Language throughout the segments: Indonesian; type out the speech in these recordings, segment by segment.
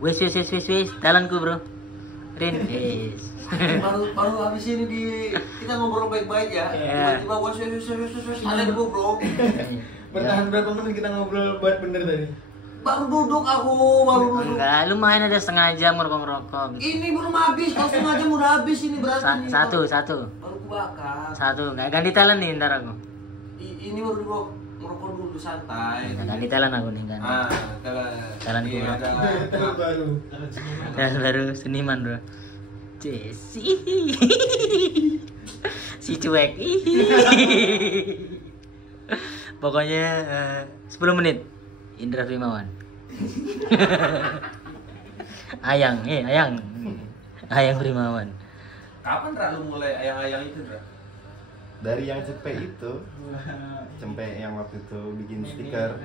Wis, jalanku bro. Rin, yes. baru habis ini kita ngobrol baik-baik ya. Tiba-tiba wes kalian bro. Bertahan berapa menit kita ngobrol buat bener tadi? Baru duduk. Enggak, lumayan ada setengah jam ngerokok gitu. Ini belum habis, kalau setengah jam udah habis ini berarti. Satu. Baru kubakar. Satu, nggak ganti talent nih ntar aku. Ini baru ngerokok dulu santai. Nggak ganti talent aku nih kan. Talent Iya, gua. ada Baru. Talent baru seniman bro. Jesse. Si cuek. Pokoknya 10 menit. Indra Primawan. Ayang Primawan. Kapan Ra lu mulai ayang-ayang itu, Ra? Dari yang cepet itu, cepet yang waktu itu bikin stiker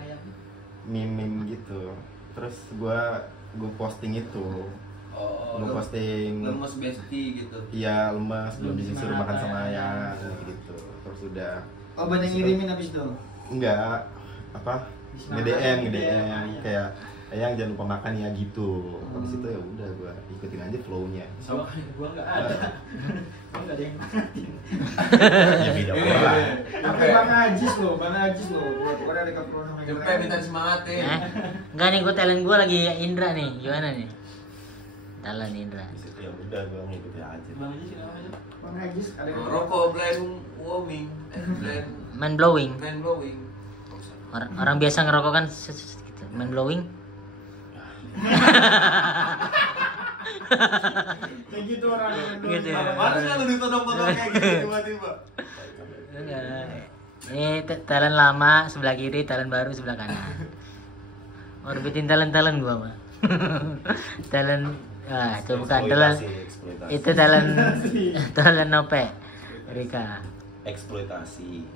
meme gitu. Terus gua posting itu. Gua posting lemes bestie gitu. Iya, lemas, belum disuruh makan sama ayang gitu. Terus udah Banyak ngirimin habis itu? enggak apa nge-DM kayak ayang jangan lupa makan ya gitu. Habis itu ya udah gua ikutin aja flow-nya. Sama gua enggak ada. Gua enggak ada yang ngikutin. Ya beda orang. Apa Bang Ajis loh. Buat orang ada kapro sama yang Cepet minta semangatin. Enggak nih, talent gue lagi Indra nih. Gimana nih? Talent Indra. Ya udah gua ngikutin aja. Bang Haji sih namanya. Bang Ajis ada yang Rokok blend warming, blend Man blowing. blowing. Orang biasa ngerokok kan gitu. Man blowing. kayak gitu orang Gitu ya. Mana sih lu ditodong-todong kayak gitu tiba-tiba? Enggak. Ini talent lama sebelah kiri, talent baru sebelah kanan. Orbitin talent gua mah. Talent itu bukan talent. Eksploitasi. Itu talent Nope. Rika. Eksploitasi.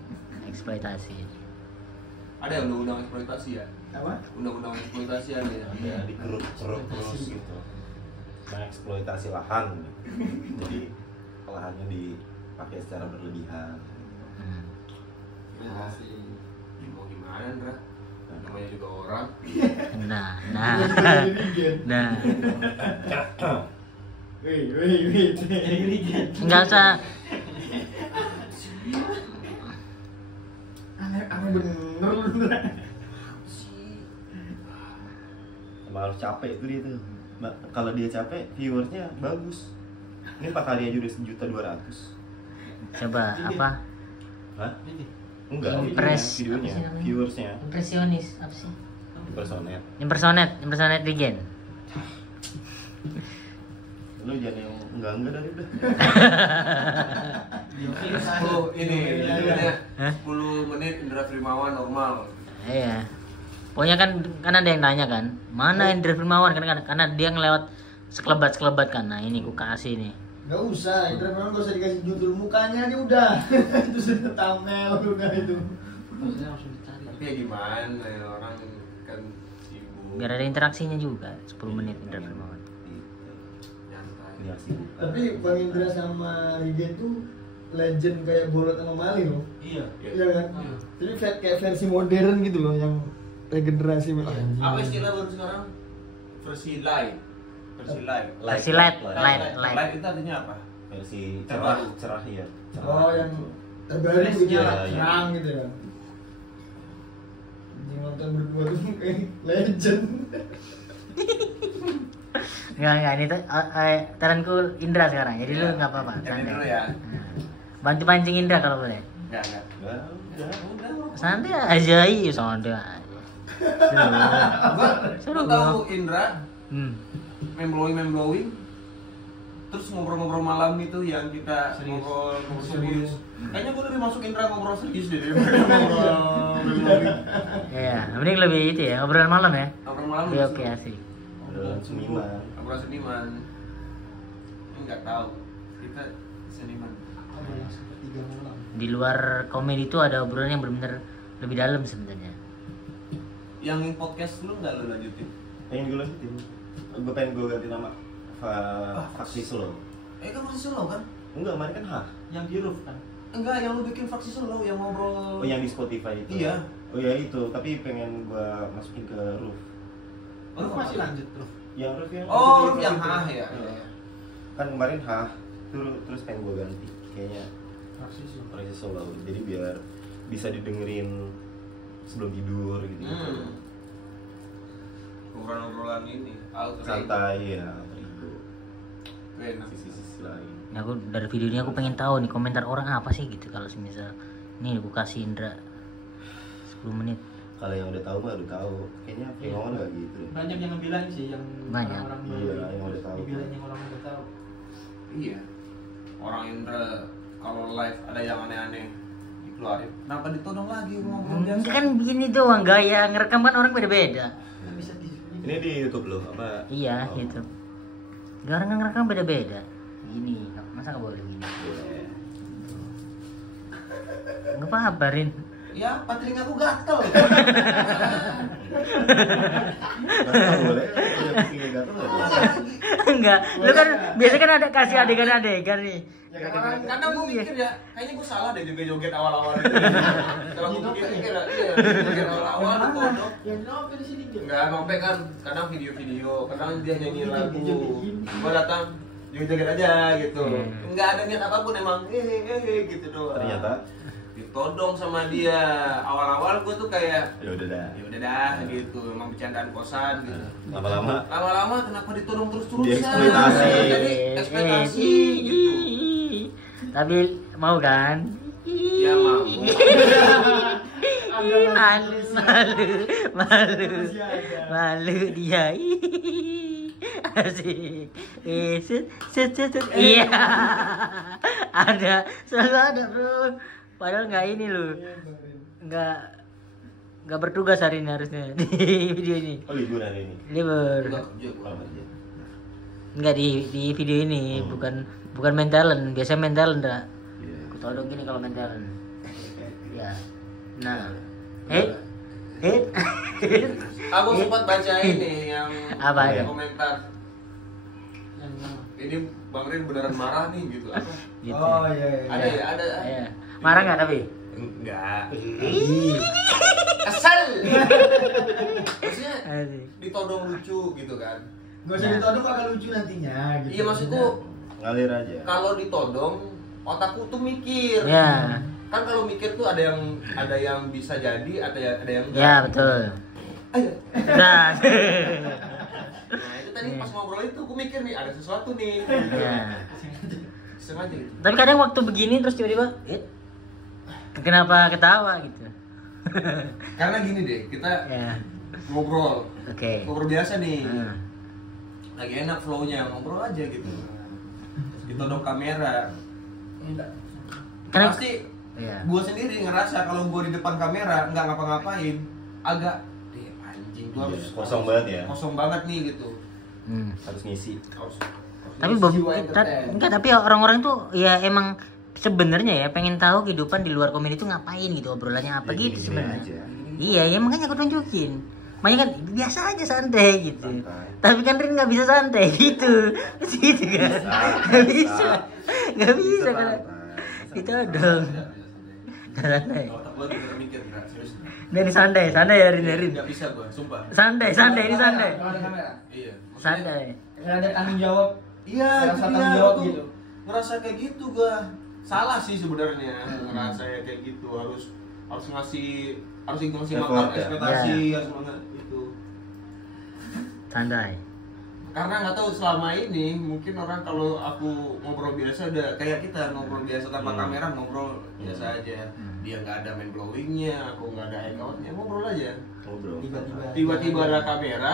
Ada ya undang-undang eksploitasi ya? apa? Undang-undang eksploitasi ada ya? Ada dikeruk terus gitu. Mengeksploitasi lahan. Jadi lahannya dipakai secara berlebihan. Ya, mau gimana, Ra? Namanya juga orang. Nah. Wih. Enggak usah. Aneh bener lu. Emang harus capek itu dia tuh. Kalau dia capek, viewersnya bagus. Ini Pak Karya aja udah 1.200.000. Coba apa? Hah? Enggak, videonya, apa sih namanya? viewersnya. Impresionis apa sih? Impersonate Regen. Lu jangan yang enggak dari udah. 10 menit Indra Primawan normal. Iya. Pokoknya kan ada yang nanya kan, mana Indra Primawan karena dia ngelewat sekelebat kan. Nah, ini ku kasih nih. Gak usah, Indra memang gak usah dikasih judul, mukanya aja udah. Itu sudah thumbnail udah itu. Maksudnya langsung dicari. Tapi ya gimana ya, orang kan sibuk. Biar ada interaksinya juga. 10 menit Indra Primawan. Nyantai. Dia sibuk. Tapi Bang Indra sama Rigen tuh legend kayak Bolot sama Mali loh. Iya. Iya kan? Jadi kayak versi modern gitu loh yang regenerasi. Apa istilah baru sekarang? Versi live. Versi light. Live itu artinya apa? Versi Terbaru. cerah ya. Oh yang terbaru gitu ya, Iya. terang gitu ya. Anjing nonton berdua tuh kayak legend. Enggak ini tuh talentku Indra sekarang. Jadi lu enggak apa-apa. Ganti Santai. dulu ya. Bantu pancing Indra kalau boleh. Enggak. Udah. Santai aja, iya santai aja. Gua tahu Indra Hmm. blowing. Terus ngobrol-ngobrol malam itu yang kita ngobrol serius. Kayaknya gua lebih masuk Indra ngobrol serius deh daripada ngobrol blowing. Iya, mending lebih itu ya, obrolan malam ya. Ngobrol malam. Iya, oke asik. Udah seniman. Ngobrol seniman. Enggak tahu. Kita seniman. Ada yang sepertiga malam. Di luar komedi itu ada obrolan yang benar-benar lebih dalam sebenarnya. Yang podcast lu enggak lu lanjutin? Pengen gue lanjutin. Gue pengen gue ganti nama Faksi Slow. Kan Faksi Slow kan? Enggak, kemarin kan Yang di roof kan. Enggak, yang lu bikin Faksi Slow yang ngobrol. Oh, yang di Spotify itu. Iya. Oh ya itu, tapi pengen gue masukin ke Roof. Roof masih lanjut roof. Yang Ruf yang Oh, Ruf yang itu. hah ya. Kan kemarin terus pengen gue ganti kayaknya Praksi Solo. Jadi biar bisa didengerin sebelum tidur gitu. Obrolan ini alter ego. Santai ya, ego. Enak. Sisi-sisi lain. Nah, aku dari video ini aku pengen tahu nih komentar orang apa sih gitu kalau semisal nih aku kasih Indra 10 menit. Kalau yang udah tahu mah udah tahu. Kayaknya Pengongan nggak gitu. Banyak yang bilang sih yang Banyak. orang Iya, yang udah tahu. dibilang yang orang udah tahu. Iya. Orang Indra kalau live ada yang aneh-aneh dikeluarin. Kenapa ditodong lagi ngomong biasa? Kan begini doang gaya ngerekam kan orang beda-beda. Bisa di Ini di YouTube loh apa? Iya Oh. gitu. Gak orang ngerekam beda-beda. Gini, masa nggak boleh gini? Boleh. Nggak apa-apa Rin. Ya, telingaku gatel. Gatel boleh. Punya kupingnya gatel nggak boleh. Enggak, lu kan biasanya kan ada kasih adegan-adegan nih. Kadang gue mikir ya, kayaknya gue salah deh joget-joget awal-awal itu. Kalau gue pikir-pikir ya, iya, joget awal-awal ditodong. yang novel di sini gitu. Enggak, Nope kan kadang video-video, kadang dia nyanyi lagu. Gue datang joget-joget aja gitu. Enggak ada niat apapun, emang gitu doang. Ternyata ditodong sama dia. Awal-awal gue tuh kayak ya udah dah. ya udah dah gitu, emang bercandaan kosan gitu. Lama-lama Lama-lama kenapa ditodong terus-terusan? Dieksploitasi. Jadi ekspektasi gitu. Tapi mau kan? Ya mau. Malu dia. Asik. Set. Iya. Ada, selalu ada, Bro. Padahal nggak ini loh. Nggak bertugas hari ini harusnya di video ini. Oh libur hari ini. Enggak Libur. kerja gua. Enggak di video ini, bukan main talent. Biasanya main talent, Ra. Iya. Aku todong gini kalau main talent. Ya. Nah. Aku sempat baca ini yang Apa ya? komentar. Ini Bang Rin beneran marah nih gitu apa? Gitu. Oh iya. Ada ya, ada. Iya. Marah nggak tapi? Enggak. Kesel. Maksudnya Asik. ditodong lucu gitu kan. Gak usah ditodong bakal lucu nantinya gitu. Iya maksudku Ngalir aja. kalau ditodong otakku tuh mikir. Ya. Kan kalau mikir tuh ada yang bisa jadi, ada yang enggak. Ya, betul. Ayo. Nah. Nah, itu tadi pas ngobrol itu aku mikir nih ada sesuatu nih. Ya. Sengaja gitu. Tapi kadang waktu begini terus tiba-tiba, kenapa ketawa gitu? Karena gini deh, kita Ya. ngobrol. Oke. Ngobrol biasa nih. Hmm. Lagi enak flow-nya, ngobrol aja gitu. Terus ditodong kamera. Karena Pasti ya. gua sendiri ngerasa kalau gua di depan kamera nggak ngapa-ngapain, agak anjing gua harus Kosong banget ya. Kosong banget nih gitu. Harus ngisi. Tapi Jiwa entertain. enggak, tapi orang-orang tuh ya emang sebenarnya ya pengen tahu kehidupan di luar komedi itu ngapain gitu, obrolannya apa Ya, gitu gini-gini sebenarnya. aja. Iya, ya makanya aku tunjukin. Makanya kan biasa aja santai gitu. Santai. Tapi kan Rin nggak bisa santai gitu. Gitu kan. Nggak bisa. Nggak bisa kan. Itu dong. Santai. Otak gua juga mikir, nggak serius. Nah, ini santai ya Rin, ya, Rin. Nggak bisa gua, sumpah. Santai ini santai. Kalau ada kamera. Iya. Santai. Nggak ada tanggung jawab. Iya, Ngerasa itu tanggung dia, jawab gua tuh gitu. ngerasa kayak gitu gua. Salah sih sebenarnya ngerasa kayak gitu, harus ngasih Effort, makan ya? ekspektasi, Ya. harus itu. Santai. Karena nggak tahu selama ini mungkin orang kalau aku ngobrol biasa udah kayak kita ngobrol biasa tanpa kamera, ngobrol biasa aja. Dia nggak ada main blowingnya, aku nggak ada hangoutnya, ngobrol aja. Ngobrol. Tiba-tiba ada kamera,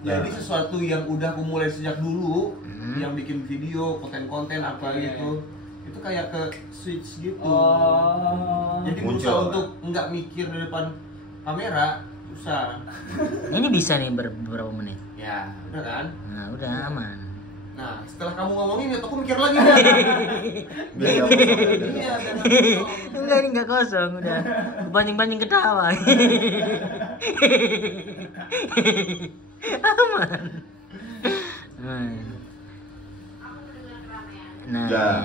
jadi Nah. sesuatu yang udah aku mulai sejak dulu, yang bikin video, konten-konten apa gitu, itu kayak ke switch gitu. Jadi Muncul. berusaha untuk nggak mikir di depan kamera, susah. Ini bisa nih beberapa menit. Ya, udah kan? Nah, udah aman. Nah, setelah kamu ngomongin itu aku mikir lagi nih. Biar nggak kosong. Iya, dan Enggak, ini enggak kosong udah. Banting-banting ketawa. Aman. Nah. Dah.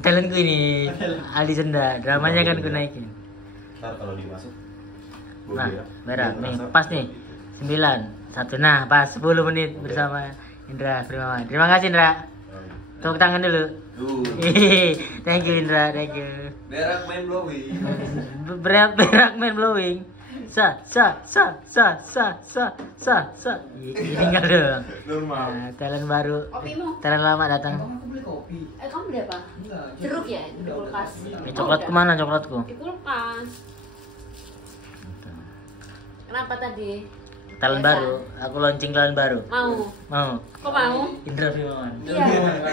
Talentku ini Aldi Senda, dramanya kan ku naikin. Ntar kalau dimasuk. gua Nah, bilang, merah dia nih, merasa pas nih. 9. 1. Nah, pas 10 menit bersama Indra Primawan. Terima kasih Indra. Tepuk tangan dulu. Thank you Indra, thank you. Berak main blowing. Berak main blowing. Sa. Tinggal doang. Normal. Nah, talent baru. Kopimu? Talent lama datang. Aku beli kopi. Kamu beli apa? Enggak. Jeruk ya di kulkas. Coklatku mana coklatku? Di kulkas. Kenapa tadi? Talent Biasa. baru. Aku launching talent baru. Mau? Mau. Kok mau? Indra Primawan. Iya.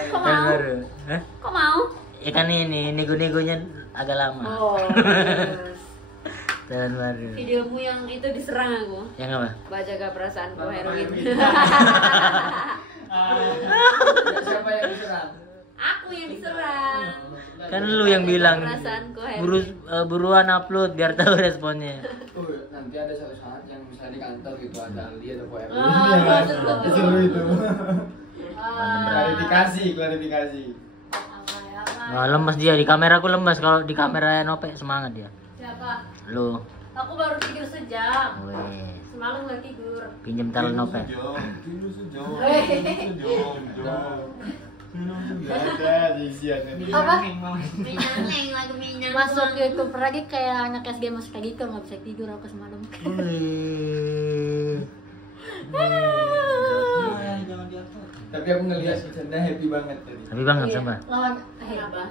Kok Talent mau? baru. Hah? Kok mau? Ya kan ini nego-negonya agak lama. Oh. Terus. Talent baru. Videomu yang itu diserang aku. Yang apa? Baca gak perasaanku heroin. Siapa yang diserang? Aku yang diserang. Kan lu yang bilang Perasaanku heroin. buruan upload biar tahu responnya. Nanti ada suatu saat yang misalnya di kantor gitu ada Aldi atau Pak Erwin. Ah, betul. Seru itu. Ah. Klarifikasi. Wah, lemas dia di kamera aku lemas, kalau di kamera Nope semangat dia. Siapa? Lu. Aku baru tidur sejam. Wes. Semalam gak tidur. Pinjem talent Nope. Tidur sejam. Ada isian. Apa? Minang lagu minang. Masuk YouTube lagi kayak anak SG masuk kayak gitu, nggak bisa tidur aku semalam. Tapi aku ngelihat bercanda happy banget tadi. Tapi banget Iya. sama. Lawan Kenapa?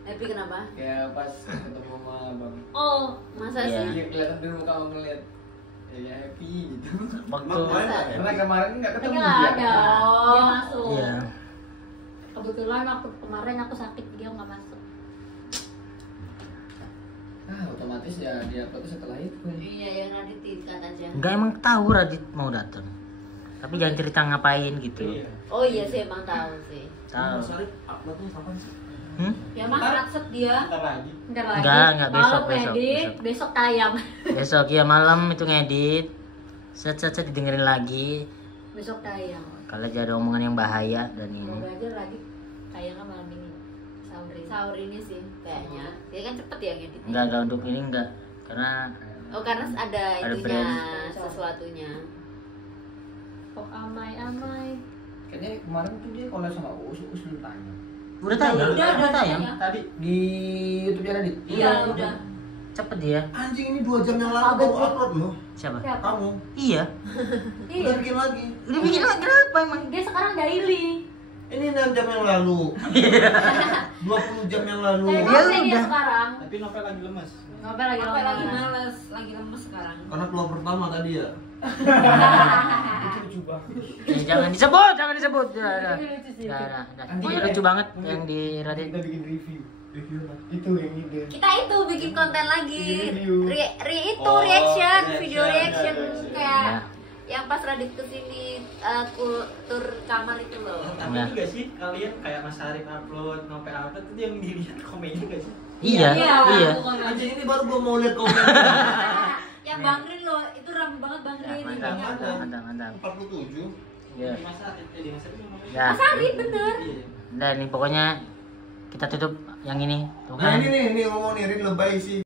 Happy kenapa? Kayak pas ketemu sama abang. Oh, masa Iya. sih? Iya kelihatan di muka kamu ngeliat ya happy gitu. Waktu Karena kemarin nggak ketemu nggak dia. ada. Oh. Dia masuk. iya. Kebetulan aku kemarin aku sakit, dia nggak masuk. Otomatis ya dia foto setelah itu. Iya, yang Radit dikat aja. Enggak, emang tahu Radit mau datang. Tapi jangan cerita ngapain gitu. Oh iya sih, emang tahu sih. Tahu. Sorry, uploadnya kapan sih? Ya mas set dia. Ntar lagi. Enggak, besok, Malam besok, edit, besok tayang. Besok ya malam itu ngedit. Set didengerin lagi. Besok tayang. Kalau ada omongan yang bahaya dan ini. Semoga aja lagi tayangnya malam ini. Sahur ini sih kayaknya. Dia kan cepet ya ngeditnya. Enggak untuk ini enggak. Karena Oh karena ada Ada itunya, brand. sesuatunya. Oh amai. Kayaknya kemarin tuh dia kalau sama Uus belum tanya. udah tayang. Udah tayang. Tadi di YouTube nya Radit. Iya udah. Cepet dia. Anjing ini 2 jam yang lalu baru upload loh. Siapa? Kamu Iya. udah bikin lagi. Udah bikin lagi kenapa emang? Dia sekarang daily. Ini 6 jam yang lalu. 20 jam yang lalu. Kayak Dia konten dia udah. sekarang. Tapi novel lagi lemas. Ngobrol lagi Apa lagi lemas. males, lagi lemes sekarang. Karena keluar pertama tadi ya. Itu lucu banget. Jangan disebut. Udah. Lucu sih. Udah. Ini lucu banget yang di Radit. Kita bikin review. Itu yang ide. Kita itu bikin konten lagi. Review. Itu reaction, video reaction. reaction kayak Ya. yang pas Radit kesini tur Kamal itu loh. Tapi Nah. ini gak sih kalian kayak Mas Arif upload, novel upload itu yang dilihat komennya gak sih? Iya. Anjing ini baru gua mau lihat komen. Yang Bang Rin loh, itu rame banget Bang Rin. Mantap. 47. Iya. Di Mas Arif, di Mas Arif yang namanya. Ya. Mas Arif bener. Iya. Udah nih pokoknya kita tutup yang ini. Tuh Nah kan. ini nih ngomong nih Rin lebay sih.